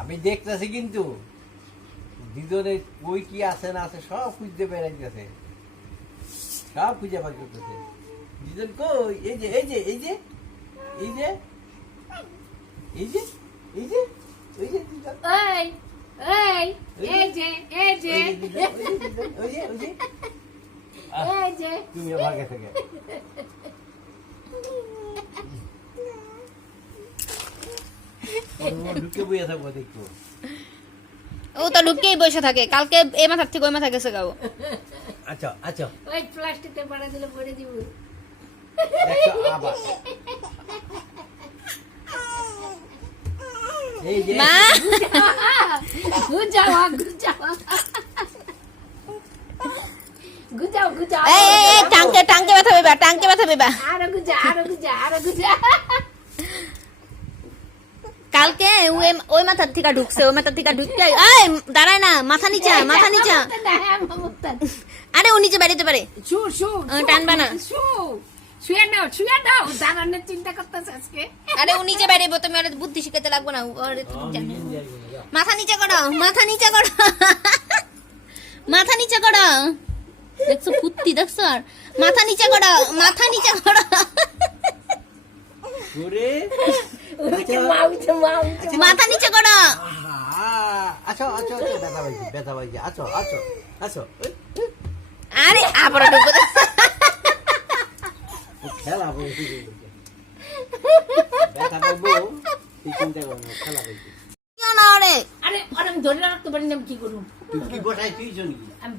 আমি দেখতেছি কিন্তু দুজনে কই কি আছে না আছে সব খুঁজতে বেড়াইতেছে, সব খুঁজে পাই করতেছে। দুজন কই? এই যে এই যে এই যে এই যে এই যে এই যে ওই যে দুজন, এই এই এই যে এই যে ওই যে দুজন, ওই যে ওই যে এই যে তুমি ভাগে থেকে ঢুকে বইয়া থাকবো দেখো। ও তো ঢুকেই বসে থাকে, কালকে এই মাথার থেকে ওই মাথা গেছে গাও। আচ্ছা আচ্ছা ওই প্লাস্টিকে পড়া দিলে পড়ে দিব। দেখো আবার এই যে মা গুজাও গুজাও গুজাও গুজাও এই এই এই টাঙ্কে টাঙ্কে ব্যথা পেবা, টাঙ্কে ব্যথা পেবা। আরো গুজা আরো গুজা আরো গুজা। কালকে ওই মাথার থেকে ঢুকছে, ওই মাথার থেকে ঢুকতে এই দাঁড়ায় না, মাথা নিচা মাথা নিচা। আরে ও নিচে বেরোতে পারে, শু শু টানবা না। শু শুয়ে নাও দাঁড়ানোর চিন্তা করতেছে আজকে। আরে ও নিচে বেরোবো, তুমি ওর বুদ্ধি শিখাতে লাগবে না। মাথা নিচে করো, মাথা নিচে করো, মাথা নিচে করো। দেখছো ফুত্তি, দেখছো? আর মাথা নিচে করো, মাথা নিচে করো। ওরে মাথা নিচে করো। আচ্ছা আচ্ছা আচ্ছা ব্যথা পাইছি ব্যথা পাইছি। আচ্ছা আচ্ছা আচ্ছা আরে আবার ঢুকবো। খেলা বলছি ব্যথা পাইবো, তুই চিন্তা করো না, খেলা পাইছি। না রে আরে আমি ধরে রাখতে পারি না, আমি কি করবো? তুই কি বসাই তুই জন্য আমি